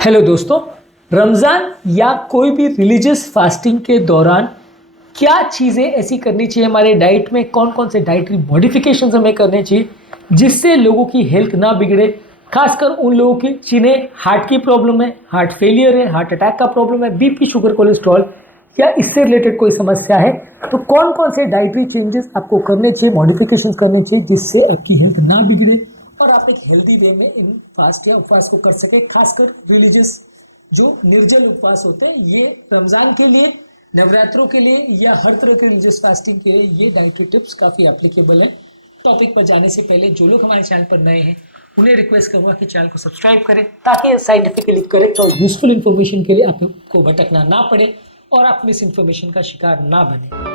Hello दोस्तों, रमज़ान या कोई भी रिलीजियस फास्टिंग के दौरान क्या चीज़ें ऐसी करनी चाहिए, हमारे डाइट में कौन कौन से डाइटरी मॉडिफिकेशंस हमें करने चाहिए जिससे लोगों की हेल्थ ना बिगड़े। खासकर उन लोगों की जिन्हें हार्ट की प्रॉब्लम है, हार्ट फेलियर है, हार्ट अटैक का प्रॉब्लम है, बीपी, शुगर, कोलेस्ट्रॉल या इससे रिलेटेड कोई समस्या है, तो कौन कौन से डाइटरी चेंजेस आपको करने चाहिए, मॉडिफिकेशंस करने चाहिए जिससे आपकी हेल्थ ना बिगड़े और आप एक हेल्दी वे में इन फास्ट या उपवास को कर सके। खासकर रिलीजियस जो निर्जल उपवास होते हैं, ये रमजान के लिए, नवरात्रों के लिए या हर तरह के रिलीजियस फास्टिंग के लिए ये डाइटरी टिप्स काफ़ी एप्लीकेबल हैं। टॉपिक पर जाने से पहले जो लोग हमारे चैनल पर नए हैं उन्हें रिक्वेस्ट करूंगा कि चैनल को सब्सक्राइब करें ताकि साइंटिफिकली करेक्ट और यूजफुल इन्फॉर्मेशन के लिए आपको भटकना ना पड़े और आप मिस इन्फॉर्मेशन का शिकार ना बने।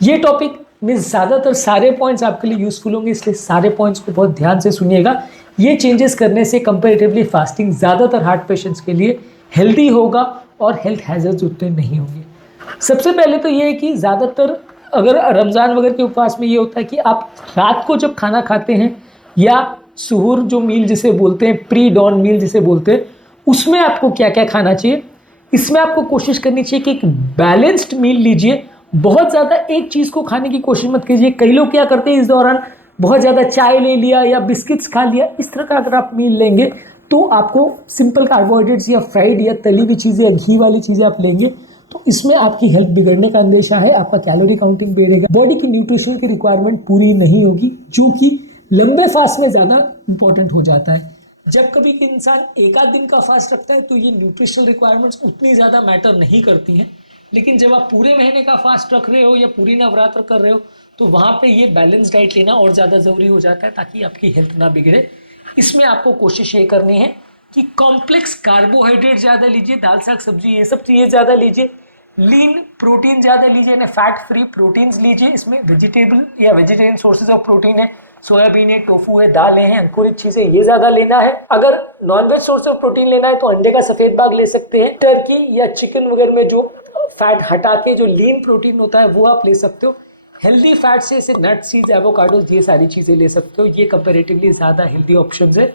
ये टॉपिक में ज़्यादातर सारे पॉइंट्स आपके लिए यूजफुल होंगे, इसलिए सारे पॉइंट्स को बहुत ध्यान से सुनिएगा। ये चेंजेस करने से कंपैरेटिवली फास्टिंग ज़्यादातर हार्ट पेशेंट्स के लिए हेल्दी होगा और हेल्थ हैजर्ड्स उतने नहीं होंगे। सबसे पहले तो ये है कि ज़्यादातर अगर रमज़ान वगैरह के उपवास में ये होता है कि आप रात को जब खाना खाते हैं या सुहूर जो मील जिसे बोलते हैं, प्री डॉन मील जिसे बोलते हैं, उसमें आपको क्या क्या खाना चाहिए। इसमें आपको कोशिश करनी चाहिए कि एक बैलेंस्ड मील लीजिए। बहुत ज़्यादा एक चीज़ को खाने की कोशिश मत कीजिए। कई लोग क्या करते हैं, इस दौरान बहुत ज़्यादा चाय ले लिया या बिस्किट्स खा लिया। इस तरह का अगर आप मील लेंगे तो आपको सिंपल कार्बोहाइड्रेट्स या फ्राइड या तली हुई चीज़ें या घी वाली चीज़ें आप लेंगे तो इसमें आपकी हेल्थ बिगड़ने का अंदेशा है। आपका कैलोरी काउंटिंग बढ़ेगा, बॉडी की न्यूट्रिशन की रिक्वायरमेंट पूरी नहीं होगी, जो कि लंबे फास्ट में ज़्यादा इंपॉर्टेंट हो जाता है। जब कभी इंसान एक आध दिन का फास्ट रखता है तो ये न्यूट्रिशनल रिक्वायरमेंट्स उतनी ज़्यादा मैटर नहीं करती हैं, लेकिन जब आप पूरे महीने का फास्ट रख रहे हो या पूरी नवरात्र कर रहे हो तो वहाँ पे ये बैलेंस डाइट लेना और ज़्यादा ज़रूरी हो जाता है ताकि आपकी हेल्थ ना बिगड़े। इसमें आपको कोशिश ये करनी है कि कॉम्प्लेक्स कार्बोहाइड्रेट ज़्यादा लीजिए, दाल साग सब्जी ये सब चीज़ें ज़्यादा लीजिए, लीन प्रोटीन ज़्यादा लीजिए, यानी फैट फ्री प्रोटीन्स लीजिए। इसमें वेजिटेबल या वेजिटेरियन सोर्सेज ऑफ प्रोटीन है, सोयाबीन है, टोफू है, दालें हैं, अंकुरित चीज़ें, ये ज़्यादा लेना है। अगर नॉनवेज सोर्स ऑफ प्रोटीन लेना है तो अंडे का सफ़ेद भाग ले सकते हैं। टर्की या चिकन वगैरह में जो फैट हटा के जो लीन प्रोटीन होता है वो आप ले सकते हो। हेल्दी फैट से जैसे नट सीड्स, एवोकाडोज, ये सारी चीज़ें ले सकते हो। ये कंपेरेटिवली ज़्यादा हेल्दी ऑप्शंस है।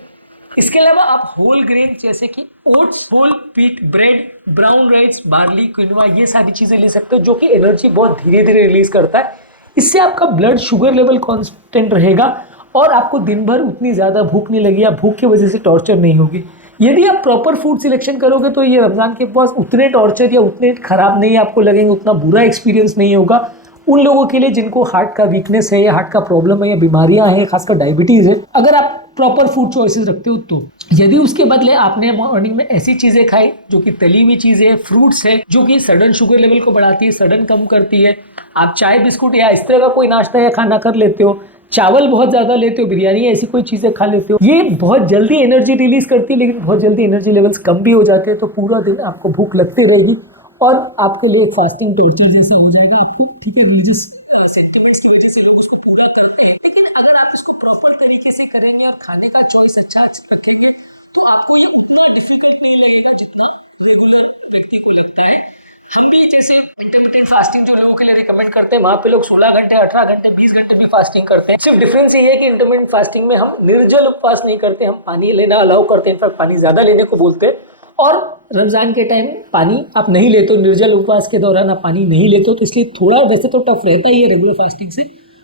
इसके अलावा आप होल ग्रेन जैसे कि oats, whole wheat bread, brown rice, barley, quinoa, ये सारी चीज़ें ले सकते हो जो कि एनर्जी बहुत धीरे धीरे रिलीज करता है। इससे आपका ब्लड शुगर लेवल कांस्टेंट रहेगा और आपको दिन भर उतनी ज़्यादा भूख नहीं लगेगी या भूख की वजह से टॉर्चर नहीं होगी। यदि आप प्रॉपर फूड सिलेक्शन करोगे तो ये रमज़ान के पास उतने टॉर्चर या उतने खराब नहीं आपको लगेंगे, उतना बुरा एक्सपीरियंस नहीं होगा। उन लोगों के लिए जिनको हार्ट का वीकनेस है या हार्ट का प्रॉब्लम है या बीमारियां हैं, खासकर डायबिटीज़ है, अगर आप प्रॉपर फूड चॉइसेस रखते हो तो। यदि उसके बदले आपने मॉर्निंग में ऐसी चीज़ें खाई जो कि तली हुई चीज़ें है, फ्रूट्स है जो कि सडन शुगर लेवल को बढ़ाती है, सडन कम करती है, आप चाय बिस्कुट या इस तरह का कोई नाश्ता या खाना कर लेते हो, चावल बहुत ज़्यादा लेते हो, बिरयानी ऐसी कोई चीज़ें खा लेते हो, ये बहुत जल्दी एनर्जी रिलीज करती है लेकिन बहुत जल्दी एनर्जी लेवल्स कम भी हो जाते हैं, तो पूरा दिन आपको भूख लगती रहेगी और आपके लिए फास्टिंग टॉर्चर जैसे हो जाएगा। आपको ठीक है, रिलीजियस सेंटिमेंट्स की वजह से लोग उसको पूरा करते हैं, लेकिन अगर आप इसको प्रॉपर तरीके से करेंगे और खाने का चॉइस अच्छा रखेंगे तो आपको ये उतना डिफिकल्ट नहीं लगेगा जितना रेगुलर व्यक्ति को लगता है। हम भी जैसे इंटरमिटेंट फास्टिंग जो लोगों के लिए रिकमेंड करते हैं, वहाँ पे लोग 16 घंटे, 18 घंटे, 20 घंटे भी फास्टिंग करते हैं। सिर्फ डिफरेंस ये है कि इंटरमिटेंट फास्टिंग में हम निर्जल उपवास नहीं करते, हम पानी लेना अलाउ करते हैं, इनफैक्ट पानी ज़्यादा लेने को बोलते हैं। और रमज़ान के टाइम पानी आप नहीं लेते हो, निर्जल उपवास के दौरान आप पानी नहीं लेते हो, तो इसलिए थोड़ा वैसे तो टफ रहता ही है रेगुलर फास्टिंग से,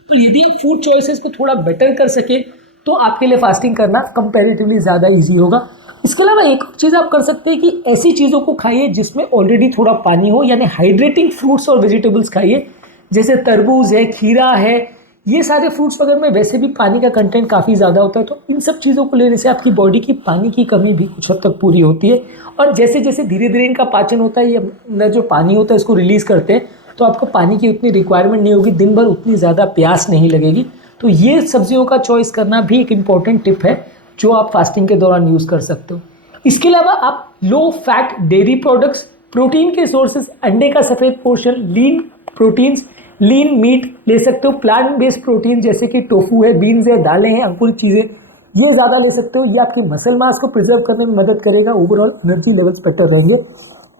पर यदि आप फूड चॉइसेस को थोड़ा बेटर कर सके तो आपके लिए फास्टिंग करना कंपैरेटिवली ज़्यादा ईजी होगा। इसके अलावा एक और चीज़ आप कर सकते हैं कि ऐसी चीज़ों को खाइए जिसमें ऑलरेडी थोड़ा पानी हो, यानी हाइड्रेटिंग फ्रूट्स और वेजिटेबल्स खाइए, जैसे तरबूज है, खीरा है, ये सारे फ्रूट्स वगैरह में वैसे भी पानी का कंटेंट काफ़ी ज़्यादा होता है, तो इन सब चीज़ों को लेने से आपकी बॉडी की पानी की कमी भी कुछ हद तक पूरी होती है। और जैसे जैसे धीरे धीरे इनका पाचन होता है, ये जो पानी होता है इसको रिलीज़ करते हैं, तो आपको पानी की उतनी रिक्वायरमेंट नहीं होगी, दिन भर उतनी ज़्यादा प्यास नहीं लगेगी। तो ये सब्जियों का चॉइस करना भी एक इम्पॉर्टेंट टिप है जो आप फास्टिंग के दौरान यूज़ कर सकते हो। इसके अलावा आप low fat dairy products, protein के सोर्सेज, अंडे का सफ़ेद पोर्शन, लीन प्रोटीन्स, लीन मीट ले सकते हो। प्लांट बेस्ड प्रोटीन जैसे कि टोफू है, बीन्स है, दालें हैं, अंकुरित चीज़ें, ये ज़्यादा ले सकते हो। ये आपकी मसल मास को प्रिजर्व करने में मदद करेगा, ओवरऑल एनर्जी लेवल्स बेटर रहेंगे।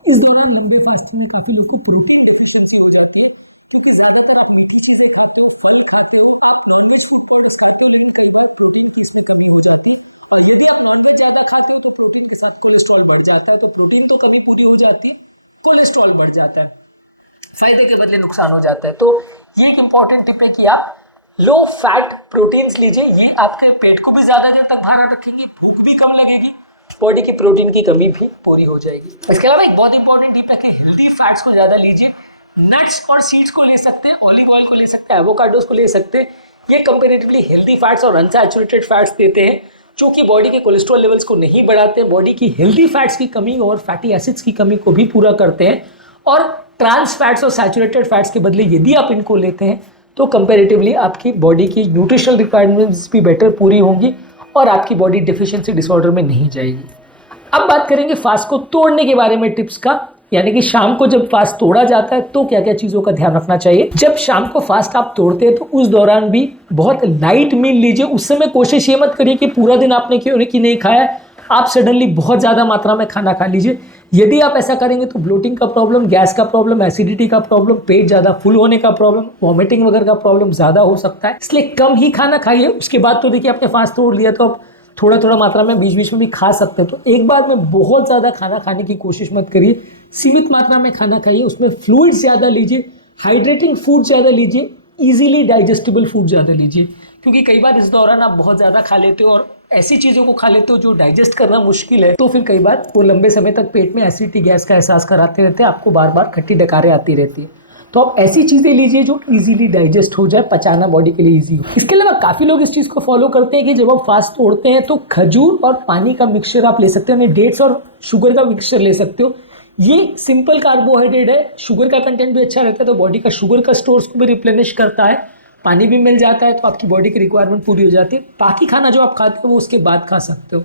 इस दौरान लंबे फास्टिंग में काफी लोग को प्रोटीन डेफिशिएंसी हो जाती है, क्योंकि ज्यादातर आप मीठी चीजें खाते हो, फल खाते हो, इसमें कमी हो जाती है। और यदि आप नॉनवेज ज्यादा खाते हो तो प्रोटीन के साथ कोलेस्ट्रॉल बढ़ जाता है, तो प्रोटीन तो कमी पूरी हो जाती है, कोलेस्ट्रॉल बढ़ जाता है, फायदे के बदले नुकसान हो जाता है। तो ये एक इंपॉर्टेंट टिप है कि आप लो फैट प्रोटीन्स लीजिए, ये आपके पेट को भी ज्यादा देर तक भरा रखेंगे, भूख भी कम लगेगी, बॉडी की प्रोटीन की कमी भी पूरी हो जाएगी। इसके अलावा एक बहुत इंपॉर्टेंट टिप है कि हेल्दी फैट्स को ज्यादा लीजिए, नट्स और सीड्स को ले सकते हैं, ऑलिव ऑयल को ले सकते हैं, एवोकाडोस को ले सकते हैं, ये कंपैरेटिवली हेल्दी फैट्स और अनसैचुरेटेड फैट्स देते हैं, जो कि बॉडी के कोलेस्ट्रॉल लेवल्स को नहीं बढ़ाते, बॉडी की हेल्दी फैट्स की कमी और फैटी एसिड्स की कमी को भी पूरा करते हैं। और ट्रांस फैट्स और सैचुरेटेड फैट्स के बदले यदि आप इनको लेते हैं तो कंपैरेटिवली आपकी बॉडी की न्यूट्रिशनल रिक्वायरमेंट्स भी बेटर पूरी होंगी और आपकी बॉडी डेफिशिएंसी डिसऑर्डर में नहीं जाएगी। अब बात करेंगे फास्ट को तोड़ने के बारे में टिप्स का, यानी कि शाम को जब फास्ट तोड़ा जाता है तो क्या क्या चीजों का ध्यान रखना चाहिए। जब शाम को फास्ट आप तोड़ते हैं तो उस दौरान भी बहुत लाइट मील लीजिए। उस समय कोशिश ये मत करिए कि पूरा दिन आपने क्यों कि नहीं खाया, आप सडनली बहुत ज्यादा मात्रा में खाना खा लीजिए। यदि आप ऐसा करेंगे तो ब्लोटिंग का प्रॉब्लम, गैस का प्रॉब्लम, एसिडिटी का प्रॉब्लम, पेट ज्यादा फुल होने का प्रॉब्लम, वॉमिटिंग वगैरह का प्रॉब्लम ज्यादा हो सकता है। इसलिए कम ही खाना खाइए। उसके बाद तो देखिए आपने फास्ट तोड़ लिया तो आप थोड़ा थोड़ा मात्रा में बीच बीच में भी खा सकते हैं। तो एक बार में बहुत ज़्यादा खाना खाने की कोशिश मत करिए, सीमित मात्रा में खाना खाइए, उसमें फ्लूइड्स ज़्यादा लीजिए, हाइड्रेटिंग फूड ज़्यादा लीजिए, इजीली डाइजेस्टिबल फूड ज़्यादा लीजिए, क्योंकि कई बार इस दौरान आप बहुत ज़्यादा खा लेते हो और ऐसी चीज़ों को खा लेते हो जो डाइजेस्ट करना मुश्किल है, तो फिर कई बार वो लंबे समय तक पेट में एसिडिटी गैस का एहसास कराते रहते हैं, आपको बार बार खट्टी डकारें आती रहती है। तो आप ऐसी चीजें लीजिए जो इजीली डाइजेस्ट हो जाए, पचाना बॉडी के लिए इजी हो। इसके अलावा काफी लोग इस चीज को फॉलो करते हैं कि जब आप फास्ट तोड़ते हैं तो खजूर और पानी का मिक्सचर आप ले सकते हैं, डेट्स और शुगर का मिक्सचर ले सकते हो। ये सिंपल कार्बोहाइड्रेट है, शुगर का कंटेंट भी अच्छा रहता है, तो बॉडी का शुगर का स्टोर्स को भी रिप्लेनिश करता है, पानी भी मिल जाता है, तो आपकी बॉडी की रिक्वायरमेंट पूरी हो जाती है। बाकी खाना जो आप खाते हो वो उसके बाद खा सकते हो,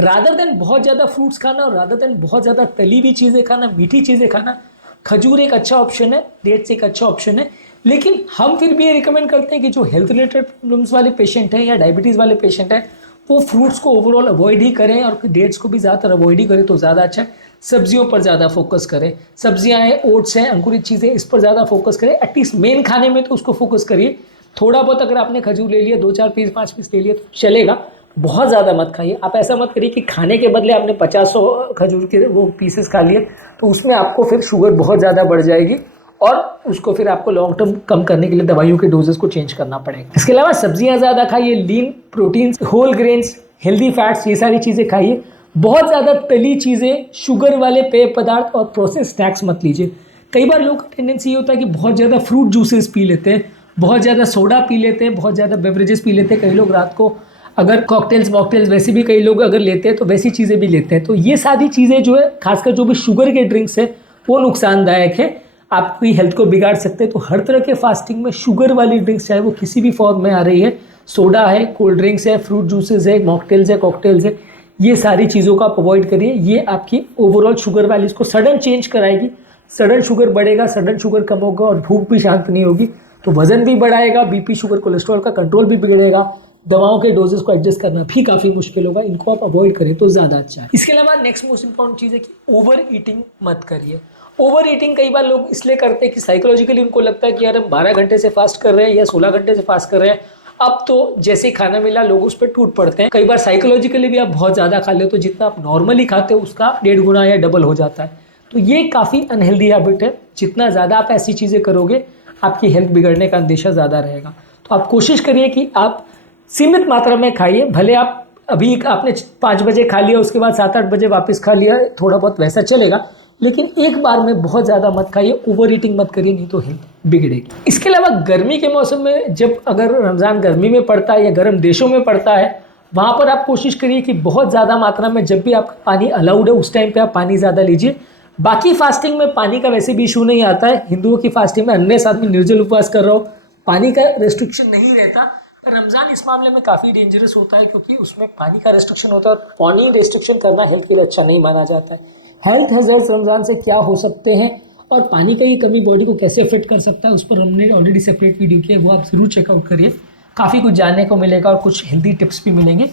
रादर देन बहुत ज़्यादा फ्रूट्स खाना और रादर देन बहुत ज़्यादा तली हुई चीज़ें खाना, मीठी चीज़ें खाना। खजूर एक अच्छा ऑप्शन है, डेट्स एक अच्छा ऑप्शन है, लेकिन हम फिर भी ये रिकमेंड करते हैं कि जो हेल्थ रिलेटेड प्रॉब्लम्स वाले पेशेंट हैं या डायबिटीज़ वाले पेशेंट हैं वो फ्रूट्स को ओवरऑल अवॉइड ही करें और डेट्स को भी ज़्यादातर अवॉइड ही करें तो ज़्यादा अच्छा है। सब्जियों पर ज़्यादा फोकस करें, सब्जियां हैं, ओट्स हैं, अंकुरित चीज़ें, इस पर ज़्यादा फोकस करें। एटलीस्ट मेन खाने में तो उसको फोकस करिए। थोड़ा बहुत अगर आपने खजूर ले लिया, 2-4 पीस 5 पीस ले लिया तो चलेगा, बहुत ज़्यादा मत खाइए। आप ऐसा मत करिए कि खाने के बदले आपने 50 खजूर के वो पीसेस खा लिए, तो उसमें आपको फिर शुगर बहुत ज़्यादा बढ़ जाएगी और उसको फिर आपको लॉन्ग टर्म कम करने के लिए दवाइयों के डोजेस को चेंज करना पड़ेगा। इसके अलावा सब्जियां ज़्यादा खाइए, lean proteins, whole grains, healthy fats, ये सारी चीज़ें खाइए। बहुत ज़्यादा तली चीज़ें, शुगर वाले पेय पदार्थ और प्रोसेस स्नैक्स मत लीजिए। कई बार लोगों का टेंडेंसी ये होता है कि बहुत ज़्यादा फ्रूट जूसेस पी लेते हैं, बहुत ज़्यादा सोडा पी लेते हैं, बहुत ज़्यादा बेवरेजेस पी लेते हैं। कई लोग रात को अगर कॉकटेल्स मॉकटेल्स वैसे भी कई लोग अगर लेते हैं तो वैसी चीज़ें भी लेते हैं। तो ये सारी चीज़ें जो है, खासकर जो भी शुगर के ड्रिंक्स है वो नुकसानदायक है, आपकी हेल्थ को बिगाड़ सकते हैं। तो हर तरह के फास्टिंग में शुगर वाली ड्रिंक्स, चाहे वो किसी भी फॉर्म में आ रही है, सोडा है, कोल्ड ड्रिंक्स है, फ्रूट जूसेस है, मॉकटेल्स है, कॉकटेल्स है, ये सारी चीज़ों को आप अवॉइड करिए। ये आपकी ओवरऑल शुगर वैल्यूज को सडन चेंज कराएगी, सडन शुगर बढ़ेगा, सडन शुगर कम होगा और भूख भी शांत नहीं होगी, तो वजन भी बढ़ाएगा, बीपी, शुगर, कोलेस्ट्रॉल का कंट्रोल भी बिगड़ेगा, दवाओं के डोजेस को एडजस्ट करना भी काफ़ी मुश्किल होगा। इनको आप अवॉइड करें तो ज़्यादा अच्छा है। इसके अलावा नेक्स्ट मोस्ट इंपॉर्टेंट चीज़ है कि ओवर ईटिंग मत करिए। ओवर ईटिंग कई बार लोग इसलिए करते हैं कि साइकोलॉजिकली उनको लगता है कि यार हम 12 घंटे से फास्ट कर रहे हैं या 16 घंटे से फास्ट कर रहे हैं, अब तो जैसे ही खाना मिला लोग उस पर टूट पड़ते हैं। कई बार साइकोलॉजिकली भी आप बहुत ज़्यादा खा ले तो जितना आप नॉर्मली खाते हो उसका 1.5 गुना या डबल हो जाता है। तो ये काफ़ी अनहेल्दी हैबिट है। जितना ज़्यादा आप ऐसी चीज़ें करोगे आपकी हेल्थ बिगड़ने का अंदेशा ज़्यादा रहेगा। तो आप कोशिश करिए कि आप सीमित मात्रा में खाइए। भले आप अभी आपने 5 बजे खा लिया, उसके बाद 7-8 बजे वापस खा लिया, थोड़ा बहुत वैसा चलेगा, लेकिन एक बार में बहुत ज़्यादा मत खाइए, ओवर ईटिंग मत करिए, नहीं तो हेल्थ बिगड़ेगी। इसके अलावा गर्मी के मौसम में, जब अगर रमज़ान गर्मी में पड़ता है या गर्म देशों में पड़ता है, वहाँ पर आप कोशिश करिए कि बहुत ज़्यादा मात्रा में, जब भी आपका पानी अलाउड है उस टाइम पे आप पानी ज़्यादा लीजिए। बाकी फास्टिंग में पानी का वैसे भी इशू नहीं आता है। हिंदुओं की फास्टिंग में अन्य साथ में निर्जल उपवास कर रहा हो, पानी का रेस्ट्रिक्शन नहीं रहता। रमज़ान इस मामले में काफ़ी डेंजरस होता है क्योंकि उसमें पानी का रेस्ट्रिक्शन होता है और पानी रेस्ट्रिक्शन करना हेल्थ के लिए अच्छा नहीं माना जाता है। हेल्थ हैजर्ड्स रमज़ान से क्या हो सकते हैं और पानी का ये कमी बॉडी को कैसे अफेक्ट कर सकता है, उस पर हमने ऑलरेडी सेपरेट वीडियो किया है, वो आप ज़रूर चेकआउट करिए। काफ़ी कुछ जानने को मिलेगा और कुछ हेल्दी टिप्स भी मिलेंगे।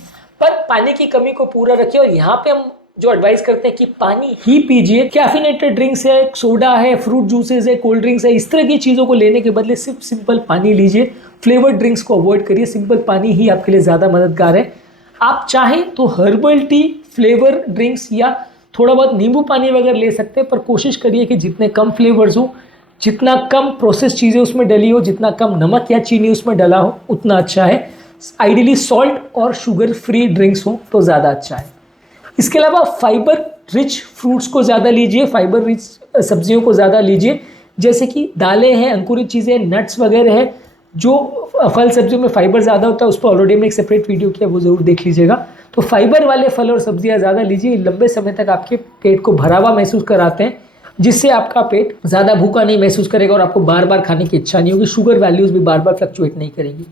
पर पानी की कमी को पूरा रखिए। और यहाँ पे हम जो एडवाइस करते हैं कि पानी ही पीजिए। कैफिनेटेड ड्रिंक्स है, सोडा है, फ्रूट जूसेस है, कोल्ड ड्रिंक्स है, इस तरह की चीज़ों को लेने के बदले सिर्फ सिंपल पानी लीजिए। फ्लेवर्ड ड्रिंक्स को अवॉइड करिए, सिंपल पानी ही आपके लिए ज़्यादा मददगार है। आप चाहें तो हर्बल टी, फ्लेवर ड्रिंक्स या थोड़ा बहुत नींबू पानी वगैरह ले सकते हैं, पर कोशिश करिए कि जितने कम फ्लेवर्स हो, जितना कम प्रोसेस चीज़ें उसमें डली हो, जितना कम नमक या चीनी उसमें डला हो, उतना अच्छा है। आइडियली सॉल्ट और शुगर फ्री ड्रिंक्स हो तो ज़्यादा अच्छा है। इसके अलावा फाइबर रिच फ्रूट्स को ज़्यादा लीजिए, फाइबर रिच सब्जियों को ज़्यादा लीजिए, जैसे कि दालें हैं, अंकुरित चीज़ें, नट्स वगैरह है। जो फल सब्जियों में फाइबर ज़्यादा होता है उस पर ऑलरेडी मैंने एक सेपरेट वीडियो किया, वो ज़रूर देख लीजिएगा। तो फाइबर वाले फल और सब्जियां ज़्यादा लीजिए, लंबे समय तक आपके पेट को भरा हुआ महसूस कराते हैं, जिससे आपका पेट ज़्यादा भूखा नहीं महसूस करेगा और आपको बार बार खाने की इच्छा नहीं होगी। शुगर वैल्यूज़ भी बार बार फ्लक्चुएट नहीं करेंगी।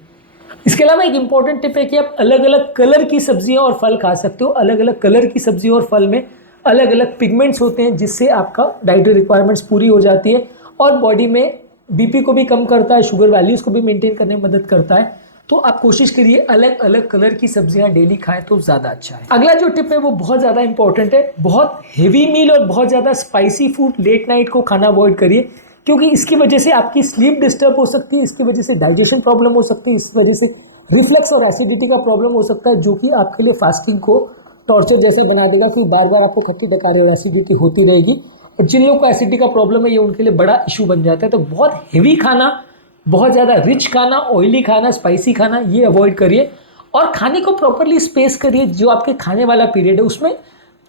इसके अलावा एक इंपॉर्टेंट टिप है कि आप अलग अलग कलर की सब्जियां और फल खा सकते हो। अलग अलग कलर की सब्जियों और फल में अलग अलग पिगमेंट्स होते हैं, जिससे आपका डाइटरी रिक्वायरमेंट्स पूरी हो जाती है और बॉडी में बीपी को भी कम करता है, शुगर वैल्यूज़ को भी मेंटेन करने में मदद करता है। तो आप कोशिश करिए अलग अलग कलर की सब्जियां डेली खाएं तो ज़्यादा अच्छा है। अगला जो टिप है वो बहुत ज़्यादा इंपॉर्टेंट है। बहुत हेवी मील और बहुत ज़्यादा स्पाइसी फूड लेट नाइट को खाना अवॉइड करिए, क्योंकि इसकी वजह से आपकी स्लीप डिस्टर्ब हो सकती है, इसकी वजह से डाइजेशन प्रॉब्लम हो सकती है, इस वजह से रिफ्लक्स और एसिडिटी का प्रॉब्लम हो सकता है, जो कि आपके लिए फास्टिंग को टॉर्चर जैसे बना देगा, कि बार बार आपको खट्टी डकारी और एसिडिटी होती रहेगी। जिन लोगों को एसिडिटी का प्रॉब्लम है ये उनके लिए बड़ा इशू बन जाता है। तो बहुत हेवी खाना, बहुत ज़्यादा रिच खाना, ऑयली खाना, स्पाइसी खाना, ये अवॉइड करिए और खाने को प्रॉपरली स्पेस करिए। जो आपके खाने वाला पीरियड है उसमें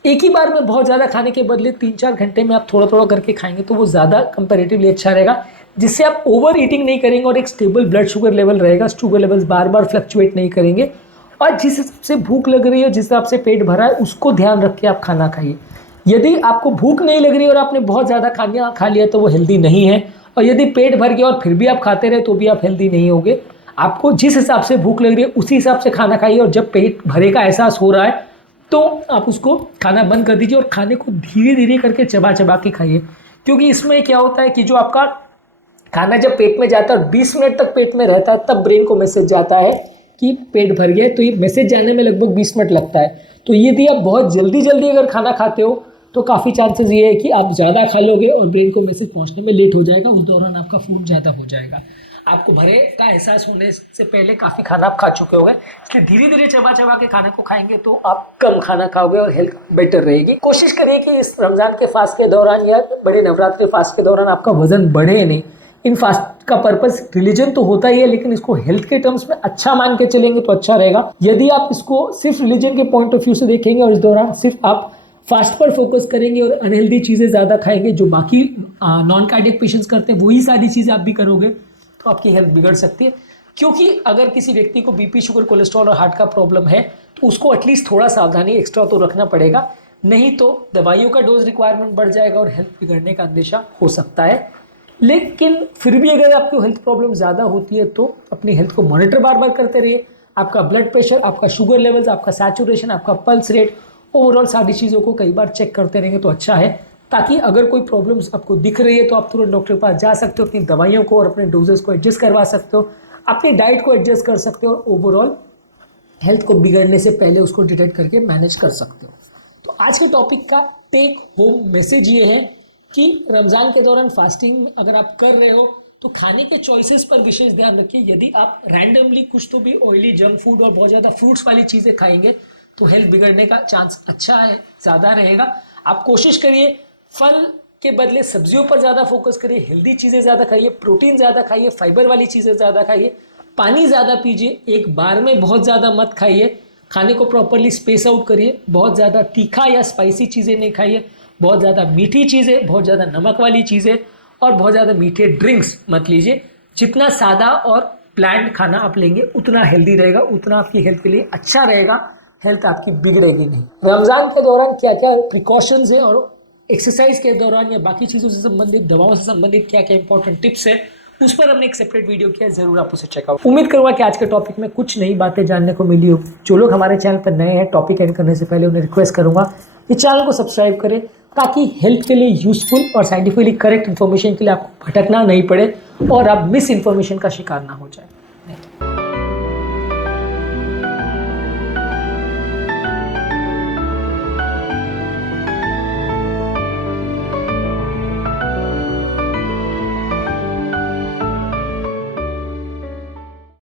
एक ही बार में बहुत ज़्यादा खाने के बदले 3-4 घंटे में आप थोड़ा थोड़ा करके खाएंगे तो वो ज़्यादा कंपैरेटिवली अच्छा रहेगा, जिससे आप ओवर ईटिंग नहीं करेंगे और एक स्टेबल ब्लड शुगर लेवल रहेगा। शुगर लेवल्स बार बार फ्लक्चुएट नहीं करेंगे और जिस हिसाब से भूख लग रही है, जिस हिसाब से पेट भरा है, उसको ध्यान रख के आप खाना खाइए। यदि आपको भूख नहीं लग रही और आपने बहुत ज़्यादा खाना खा लिया तो वो हेल्दी नहीं है, और यदि पेट भर गया और फिर भी आप खाते रहे तो भी आप हेल्दी नहीं होगे। आपको जिस हिसाब से भूख लग रही है उसी हिसाब से खाना खाइए, और जब पेट भरे का एहसास हो रहा है तो आप उसको खाना बंद कर दीजिए और खाने को धीरे धीरे करके चबा चबा के खाइए। क्योंकि इसमें क्या होता है कि जो आपका खाना जब पेट में जाता है और 20 मिनट तक पेट में रहता है, तब ब्रेन को मैसेज जाता है कि पेट भर गया है। तो ये मैसेज जाने में लगभग 20 मिनट लगता है। तो यदि आप बहुत जल्दी जल्दी अगर खाना खाते हो तो काफ़ी चांसेस ये है कि आप ज़्यादा खा लोगे और ब्रेन को मैसेज पहुंचने में लेट हो जाएगा, उस दौरान आपका फूड ज़्यादा हो जाएगा। आपको भरे का एहसास होने से पहले काफ़ी खाना आप खा चुके होंगे, इसलिए धीरे धीरे चबा चबा के खाने को खाएंगे तो आप कम खाना खाओगे और हेल्थ बेटर रहेगी। कोशिश करिए कि इस रमज़ान के फास्ट के दौरान या बड़े नवरात्रि फास्ट के दौरान आपका वजन बढ़े नहीं। इन फास्ट का पर्पस रिलीजन तो होता ही है, लेकिन इसको हेल्थ के टर्म्स में अच्छा मान के चलेंगे तो अच्छा रहेगा। यदि आप इसको सिर्फ रिलीजन के पॉइंट ऑफ व्यू से देखेंगे और इस दौरान सिर्फ आप फास्ट पर फोकस करेंगे और अनहेल्दी चीज़ें ज़्यादा खाएंगे, जो बाकी नॉन कार्डियक पेशेंट्स करते हैं वही सारी चीज़ें आप भी करोगे, तो आपकी हेल्थ बिगड़ सकती है। क्योंकि अगर किसी व्यक्ति को बीपी, शुगर, कोलेस्ट्रॉल और हार्ट का प्रॉब्लम है तो उसको एटलीस्ट थोड़ा सावधानी एक्स्ट्रा तो रखना पड़ेगा, नहीं तो दवाइयों का डोज रिक्वायरमेंट बढ़ जाएगा और हेल्थ बिगड़ने का अंदेशा हो सकता है। लेकिन फिर भी अगर आपको हेल्थ प्रॉब्लम ज़्यादा होती है तो अपनी हेल्थ को मॉनिटर बार बार करते रहिए। आपका ब्लड प्रेशर, आपका शुगर लेवल्स, आपका सैचुरेशन, आपका पल्स रेट, ओवरऑल सारी चीज़ों को कई बार चेक करते रहेंगे तो अच्छा है, ताकि अगर कोई प्रॉब्लम्स आपको दिख रही है तो आप तुरंत डॉक्टर के पास जा सकते हो, अपनी दवाइयों को और अपने डोजेस को एडजस्ट करवा सकते हो, अपनी डाइट को एडजस्ट कर सकते हो और ओवरऑल हेल्थ को बिगड़ने से पहले उसको डिटेक्ट करके मैनेज कर सकते हो। तो आज के टॉपिक का टेक होम मैसेज ये है कि रमज़ान के दौरान फास्टिंग अगर आप कर रहे हो तो खाने के चॉइसेस पर विशेष ध्यान रखिए। यदि आप रैंडमली कुछ तो भी ऑयली, जंक फूड और बहुत ज़्यादा फ्रूट्स वाली चीज़ें खाएंगे तो हेल्थ बिगड़ने का चांस अच्छा है, ज़्यादा रहेगा। आप कोशिश करिए फल के बदले सब्जियों पर ज़्यादा फोकस करिए, हेल्दी चीज़ें ज़्यादा खाइए, प्रोटीन ज़्यादा खाइए, फाइबर वाली चीज़ें ज़्यादा खाइए, पानी ज़्यादा पीजिए, एक बार में बहुत ज़्यादा मत खाइए, खाने को प्रॉपरली स्पेस आउट करिए, बहुत ज़्यादा तीखा या स्पाइसी चीज़ें नहीं खाइए, बहुत ज़्यादा मीठी चीज़ें, बहुत ज़्यादा नमक वाली चीज़ें और बहुत ज़्यादा मीठे ड्रिंक्स मत लीजिए। जितना सादा और प्लान्ड खाना आप लेंगे उतना हेल्दी रहेगा, उतना आपकी हेल्थ के लिए अच्छा रहेगा, हेल्थ आपकी बिगड़ेगी नहीं। रमज़ान के दौरान क्या क्या प्रिकॉशंस है और एक्सरसाइज के दौरान या बाकी चीज़ों से संबंधित, दवाओं से संबंधित क्या क्या इंपॉर्टेंट टिप्स है, उस पर हमने एक सेपरेट वीडियो किया है, ज़रूर आप उसे चेकआउट। उम्मीद करूँगा कि आज के टॉपिक में कुछ नई बातें जानने को मिली हो। जो लोग हमारे चैनल पर नए हैं, टॉपिक एंड करने से पहले उन्हें रिक्वेस्ट करूँगा इस चैनल को सब्सक्राइब करें, ताकि हेल्थ के लिए यूजफुल और साइंटिफिकली करेक्ट इन्फॉर्मेशन के लिए आपको भटकना नहीं पड़े और आप मिस इन्फॉर्मेशन का शिकार ना हो जाए।